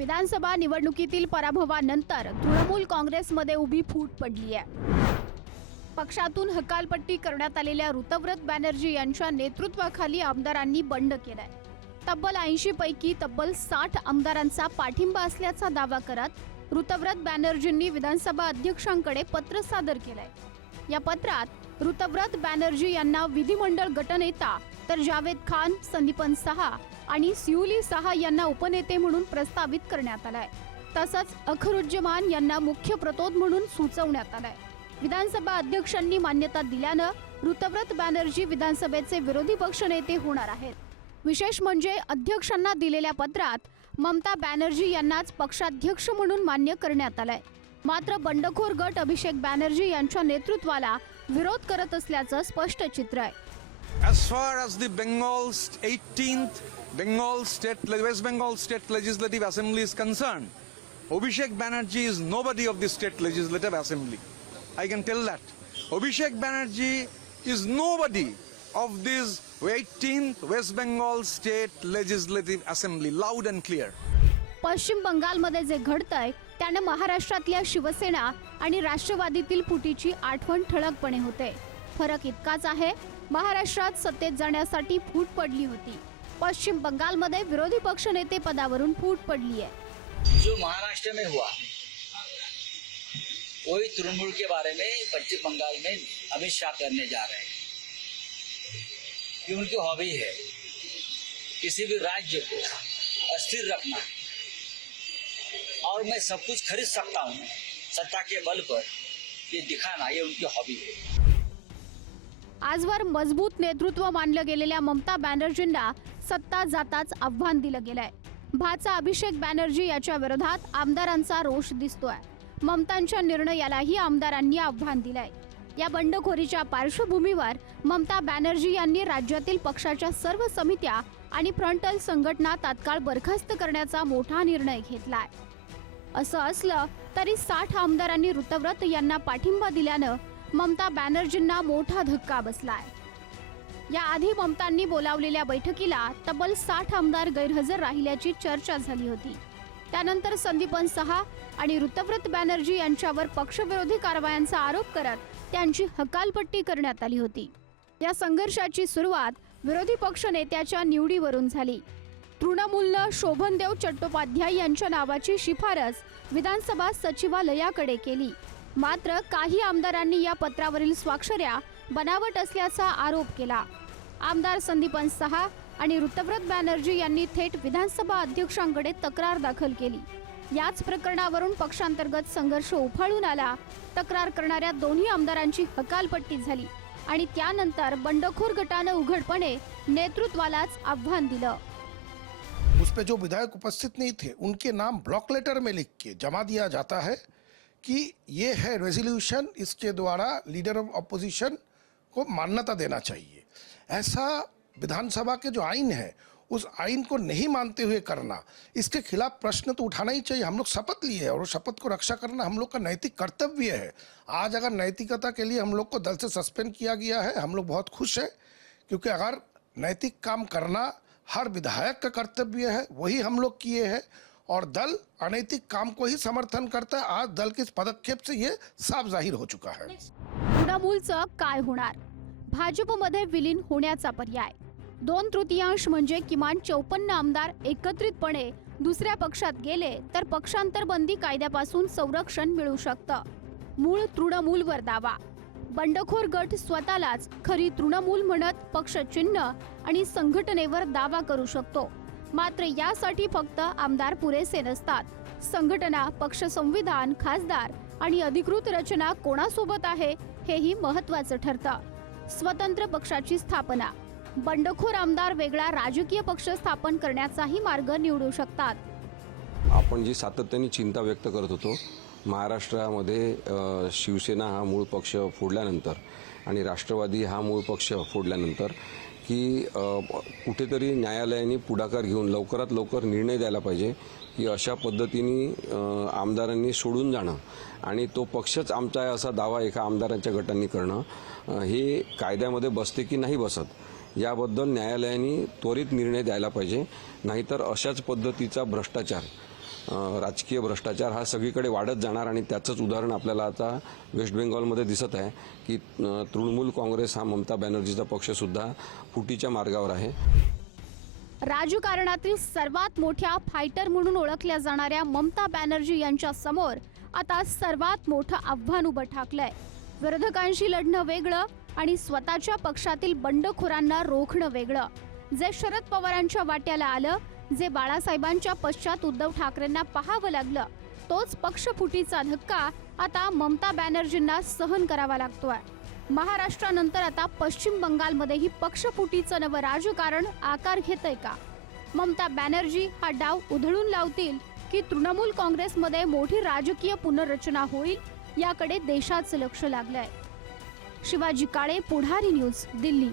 विधानसभा निवडणुकीतील पराभवानंतर तृणमूल काँग्रेसमध्ये उभी फूट पडली आहे। पक्षातून हकालपट्टी करण्यात आलेल्या ऋतव्रत बॅनर्जी यांच्या नेतृत्वाखाली आमदारांनी बंड केलाय। तब्बल 80 पैकी तब्बल 60 आमदारांचा पाठिंबा असल्याचा दावा करत ऋतव्रत बॅनर्जींनी विधानसभा अध्यक्षांकडे पत्र सादर केलंय। या पत्रात ऋतव्रत बॅनर्जी यांना विधिमंडळ गटनेता तर जावेद खान, संदीपन साहा आणि सियुली साहा यांना उपनेते म्हणून प्रस्तावित करण्यात आलाय। तसंच अखरुज्जमान यांना मुख्य प्रतोद म्हणून सुचवण्यात आलाय। विधानसभा अध्यक्षांनी मान्यता दिल्यानं ऋतव्रत बॅनर्जी विधानसभेचे विरोधी पक्षनेते होणार आहेत। विशेष म्हणजे अध्यक्षांना दिलेल्या पत्रात ममता बॅनर्जी यांनाच पक्षाध्यक्ष म्हणून मान्य करण्यात आलंय। मात्र बंडखोर गट अभिषेक बॅनर्जी यांच्या नेतृत्वाला विरोध करत असल्याचं स्पष्ट चित्र आहे। As far as the 18th West Bengal State Legislative Assembly is concerned, Abhishek Banerjee is nobody of the State Legislative Assembly. I can tell that. Abhishek Banerjee is nobody of this 18th West Bengal State Legislative Assembly. Loud and clear. पश्चिम बंगालमध्ये जे घडतंय त्याने महाराष्ट्रातल्या शिवसेना आणि राष्ट्रवादीतील फुटीची आठवण ठळकपणे होते। फरक इतकाच आहे, महाराष्ट्रात सत्तेत जाण्यासाठी फूट पडली होती, पश्चिम बंगालमध्ये विरोधी पक्षनेते पदावरून फूट पडली है। जो महाराष्ट्र में हुआ वही तृणमूल के बारे में पश्चिम बंगाल में अमित शाह करने जा रहे हैं। ये उनकी हॉबी है, किसी भी राज्य को अस्थिर रखना, और मैं सब कुछ खरीद सकता हूँ सत्ता के बल पर, ये दिखाना ये उनकी हॉबी है। आजवर मजबूत नेतृत्व मानलं गेलेल्या ममता बॅनर्जींना सत्ता जाताच आव्हान दिलं गेलंय। भाचा अभिषेक बॅनर्जी याच्या विरोधात आमदारांचा रोष दिसतोय। ममतांच्या निर्णयालाही आमदारांनी आव्हान दिलंय। या बंडखोरीच्या पार्श्वभूमीवर ममता बॅनर्जी यांनी राज्यातील पक्षाच्या सर्व समित्या आणि फ्रंटल संघटना तात्काळ बरखास्त करण्याचा मोठा निर्णय घेतलाय। असं असलं तरी 60 आमदारांनी ऋतव्रत यांना पाठिंबा दिल्यानं ममता बॅनर्जींना मोठा धक्का बसलाय। याआधी ममतांनी बोलावलेल्या बैठकीला तब्बल 60 आमदार गैरहजर राहिल्याची चर्चा झाली होती। त्यानंतर संदीपन साहा आणि ऋतव्रत बॅनर्जी यांच्यावर पक्षविरोधी कारवायांचा आरोप करत त्यांची हकालपट्टी करण्यात आली होती। या संघर्षाची सुरुवात विरोधी पक्ष नेत्याच्या निवडीवरून झाली। तृणमूलनं शोभनदेव चट्टोपाध्याय यांच्या नावाची शिफारस विधानसभा सचिवालयाकडे केली। मात्र काही आमदारांनी या पत्रावरील स्वाक्षऱ्या बनावट असल्याचा आरोप केला। आमदार संदीपन साहा आणि ऋतव्रत बॅनर्जी यांनी थेट विधानसभा अध्यक्षांकडे तक्रार दाखल केली। याच प्रकरणावरून पक्षांतर्गत संघर्ष उफाळून आला। तक्रार करणाऱ्या दोन्ही आमदारांची हकालपट्टी झाली आणि त्यानंतर बंडखोर गटानं उघडपणे नेतृत्वालाच आव्हान दिलं। उस पे जो विधायक उपस्थित नहीं थे उनके नाम ब्लॉक लेटर में लिख के जमा दिया जाता है कि ये है रेजोल्यूशन, इसके द्वारा लीडर ऑफ अपोजिशन को मान्यता देना चाहिए। ऐसा विधानसभा के जो आइन है उस आइन को नहीं मानते हुए करना, इसके खिलाफ प्रश्न तो उठाना ही चाहिए। हम लोग शपथ लिए हैं और उस शपथ को रक्षा करना हम लोग का नैतिक कर्तव्य है। आज अगर नैतिकता के लिए हम लोग को दल से सस्पेंड किया गया है, हम लोग बहुत खुश हैं, क्योंकि अगर नैतिक काम करना हर विधायक का कर्तव्य है, वही हम लोग किए हैं और दल अनैतिक काम को ही समर्थन करता है। आज दल के इस पदक्षेप से ये साफ जाहिर हो चुका है। तृणमूलचं काय होणार? भाजपमध्ये विलीन होण्याचा पर्याय। 2/3 म्हणजे किमान 54 आमदार एकत्रितपणे दुसऱ्या पक्षात गेले तर पक्षांतर बंदी कायद्यापासून संरक्षण मिळू शकतं। मूळ तृणमूलवर दावा। बंडखोर गट स्वतःलाच खरी तृणमूल म्हणत पक्ष चिन्ह आणि संघटनेवर दावा करू शकतो। मात्र यासाठी फक्त आमदार पुरेसे नसतात। संघटना, पक्ष संविधान, खासदार आणि अधिकृत रचना कोणासोबत आहे हेही महत्त्वाचं ठरतं। स्वतंत्र पक्षाची स्थापना। बंडखोर आमदार वेगळा राजकीय पक्ष स्थापन करण्याचाही मार्ग निवडू शकतात। आपण जी सातत्याने चिंता व्यक्त करत होतो, महाराष्ट्रामध्ये शिवसेना हा मूळ पक्ष फोडल्यानंतर आणि राष्ट्रवादी हा मूळ पक्ष फोडल्यानंतर की कुठेतरी न्यायालयाने पुढाकार घेऊन लवकरात लवकर निर्णय द्यायला पाहिजे की अशा पद्धतीने आमदारांनी सोडून जाणं आणि तो पक्षच आमचा आहे असा दावा एका आमदारांच्या गटांनी करणं हे कायद्यामध्ये बसते की नाही बसत याबद्दल न्यायालयाने त्वरित निर्णय द्यायला पाहिजे। नाहीतर अशाच पद्धतीचा भ्रष्टाचार राजकीय भ्रष्टाचार हा सगळीकडे वाढत जाणार आणि त्याचंच उदाहरण आपल्याला आता वेस्ट बेंगॉलमध्ये दिसत आहे की तृणमूल काँग्रेस हा ममता बॅनर्जीचा पक्षसुद्धा फुटीच्या मार्गावर आहे. राजकारणातील सर्वात मोठ्या फायटर म्हणून ओळखल्या जाणाऱ्या ममता बॅनर्जी यांच्या समोर आता सर्वात मोठं आव्हान उभं ठाकलंय. विरोधकांशी लढणं वेगळं आणि स्वतःच्या पक्षातील बंडखोरांना रोखणं वेगळं. जे शरद पवारांच्या वाट्याला आलं, जे बाळासाहेबांच्या पश्चात उद्धव ठाकरेंना पाहावं लागलं, तोच पक्षफुटीचा धक्का आता ममता बॅनर्जींना सहन करावा लागतोय. महाराष्ट्रानंतर आता पश्चिम बंगालमध्येही पक्षफुटीचं नवं राजकारण आकार घेतंय का? ममता बॅनर्जी हा डाव उधळून लावतील की तृणमूल काँग्रेसमध्ये मोठी राजकीय पुनर्रचना होईल, याकडे देशाचं लक्ष लागलंय. शिवाजी काळे, पुढारी न्यूज, दिल्ली.